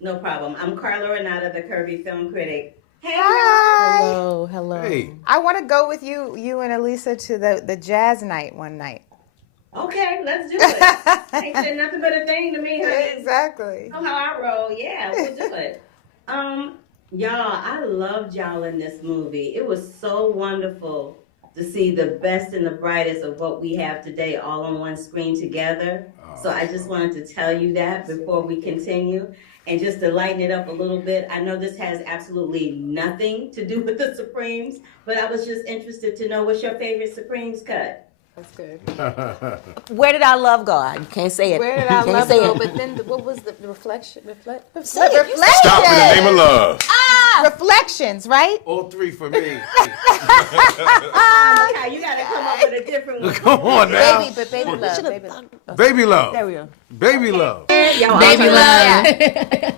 No problem. I'm Carla Renata, the Curvy Film Critic. Hey, Hi. Hello, hello. Hey. I want to go with you and Elisa to the jazz night one night. okay, let's do it. Ain't said nothing but a thing to me, honey. Exactly. You know how I roll. Yeah, we'll do it. Y'all, I loved y'all in this movie. It was so wonderful to see the best and the brightest of what we have today all on one screen together. So I just wanted to tell you that before we continue. And just to lighten it up a little bit, I know this has absolutely nothing to do with the Supremes, but I was just interested to know what's your favorite Supremes cut? That's good. Where did our love go? You can't say it. Where did I You can't love say go? it. But then what was the reflection? Reflection. Stop in the name of love. Reflections, right? All three for me. Okay, you gotta come up with a different one. Come on now. Baby love. Baby love. Baby love. There we go. Baby love. Y'all, Baby I'll love.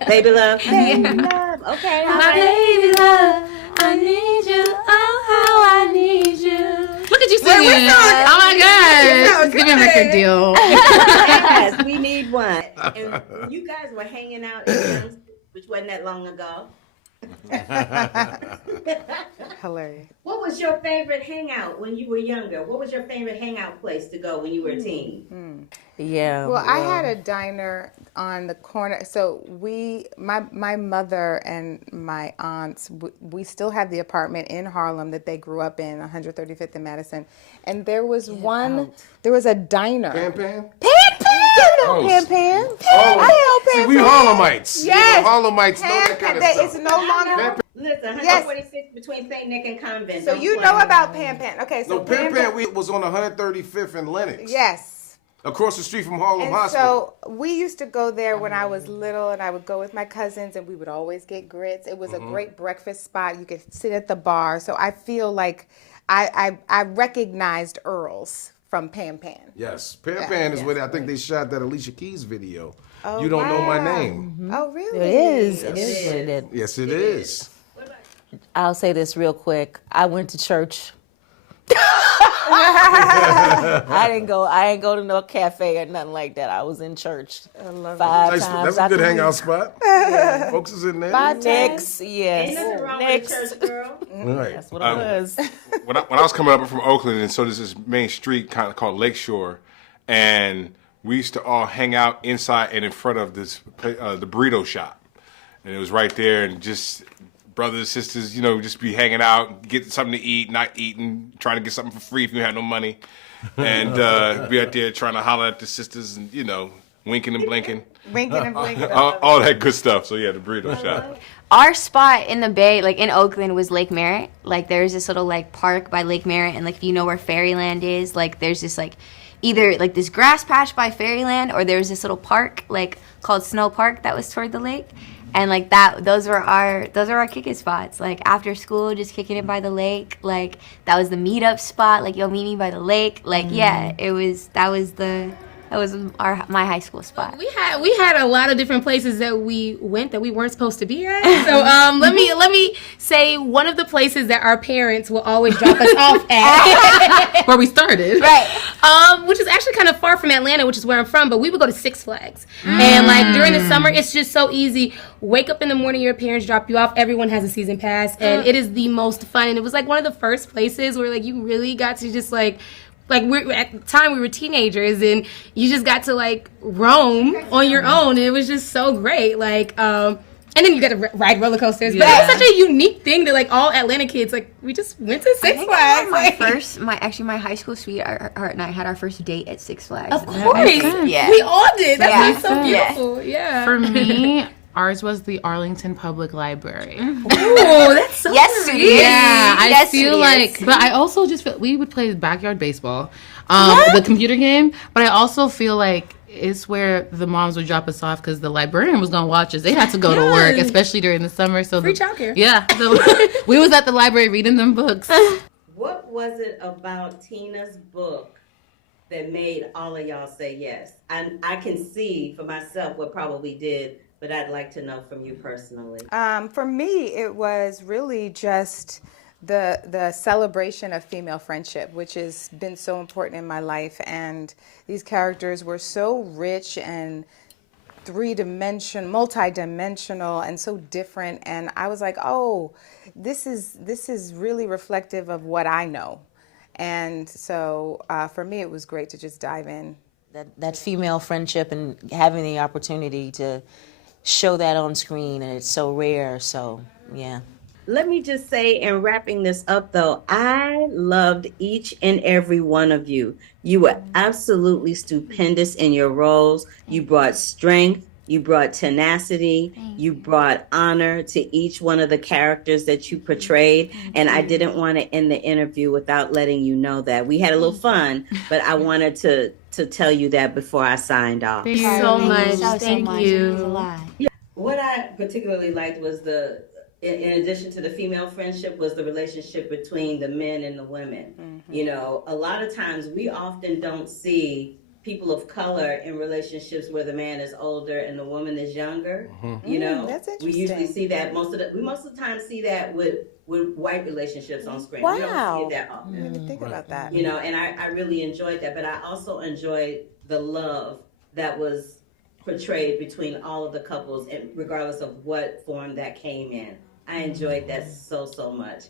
Baby love. Baby love. Okay. all My right. baby love, I need you. Oh, how I need you. Look at you singing. Oh my God. Give me a record deal. Yes, we need one. And you guys were hanging out in Youngstown, which wasn't that long ago. Hilarious. What was your favorite hangout when you were younger? What was your favorite hangout place to go when you were a teen? Yeah. Well, I had a diner on the corner. So my mother and my aunts, we still have the apartment in Harlem that they grew up in, 135th and Madison. And there was there was a diner. Pan Pan? Pan Pan! Oh, Pan Pan. Oh, I know see, Pan we Pan. Harlemites. Yes. We Harlemites know Pan that kind of Pan. stuff. It's no longer. Listen, Yes. 146 between St. Nick and Convent. So Don't you play. know about Pan Pan. Okay, so No, Pan Pan was on 135th and Lenox. Yes. Across the street from Harlem And Hospital. so we used to go there when I was little, and I would go with my cousins, and we would always get grits. It was a great breakfast spot. You could sit at the bar. So I feel like I recognized Earl's from Pan Pan. Yes. Pan Pan is where I think they shot that Alicia Keys video. Oh, You Don't Know My wow. name. Oh, really? It is. It is what it is. Yes, it is. I'll say this real quick. I went to church. I ain't go to no cafe or nothing like that. I was in church. I love five Nice, times. that's a good out the hangout week. spot. Folks is in there. Next, yes. Ain't nothing wrong Next. with a church girl. Right. That's what it was. When I was coming up I'm from Oakland, and so there's this main street kind of called Lakeshore, and we used to all hang out inside and in front of this the burrito shop, and it was right there, and just brothers, sisters, just be hanging out, get something to eat, not eating, trying to get something for free if you had no money, and be out there trying to holler at the sisters and winking and blinking, Winking and blinking. all that good stuff. So yeah, the burrito shop. Our spot in the Bay, like in Oakland, was Lake Merritt. Like there's this little like park by Lake Merritt, and like if you know where Fairyland is, like there's this like either like this grass patch by Fairyland, or there's this little park like called Snow Park that was toward the lake. And like that, those were our kicking spots. Like after school, just kicking it by the lake. Like that was the meetup spot. Like, yo, meet me by the lake. Like yeah, that was my high school spot. We had a lot of different places that we went that we weren't supposed to be at. So let me say one of the places that our parents will always drop us off at, where we started, Right. Which is actually kind of far from Atlanta, which is where I'm from. But we would go to Six Flags, and like during the summer, it's just so easy. Wake up in the morning, your parents drop you off. Everyone has a season pass, and it is the most fun. And it was like one of the first places where like you really got to just like we're at the time we were teenagers, and you just got to like roam on your own, and it was just so great. Like and then you got to ride roller coasters. But it was such a unique thing that like all Atlanta kids, like we just went to Six Flags. My high school sweetheart and I had our first date at Six Flags. Of course, Yeah. we all did. That's Yeah. what's so beautiful. Yeah. For me, ours was the Arlington Public Library. Oh, that's so Yes, sweet. it is. Yeah, I Yes, feel it like, is. but I also just feel we would play backyard baseball, the computer game. But I also feel like it's where the moms would drop us off because the librarian was gonna watch us. They had to go to work, especially during the summer. So Free childcare. Yeah, so we was at the library reading them books. What was it about Tina's book that made all of y'all say yes? I can see for myself what probably did, but I'd like to know from you personally. For me, it was really just the celebration of female friendship, which has been so important in my life. And these characters were so rich and multi-dimensional, and so different. And I was like, oh, this is really reflective of what I know. And so for me, it was great to just dive in. That female friendship and having the opportunity to show that on screen, and it's so rare. So yeah. Let me just say, in wrapping this up, though, I loved each and every one of you. You were absolutely stupendous in your roles. You brought strength, you brought tenacity, you brought honor to each one of the characters that you portrayed. And I didn't want to end the interview without letting you know that. We had a little fun, but I wanted to tell you that before I signed off. Thank you so much. so Thank much. you. It means a lot. What I particularly liked was in addition to the female friendship, was the relationship between the men and the women. Mm-hmm. You know, a lot of times we often don't see people of color in relationships where the man is older and the woman is younger. You know, that's we usually interesting. see that most of the time see that with white relationships on screen. We don't see Wow. it that often. I didn't even think about that. You know, and I really enjoyed that, but I also enjoyed the love that was portrayed between all of the couples, and regardless of what form that came in. I enjoyed that so much.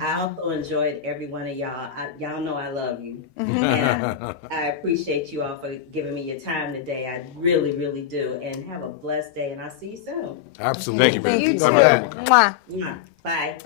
I also enjoyed every one of y'all. Y'all know I love you. And I appreciate you all for giving me your time today. I really, really do. And have a blessed day, and I'll see you soon. Absolutely. Thank you, baby. You too. Have a good one. Mwah. Mwah. Bye.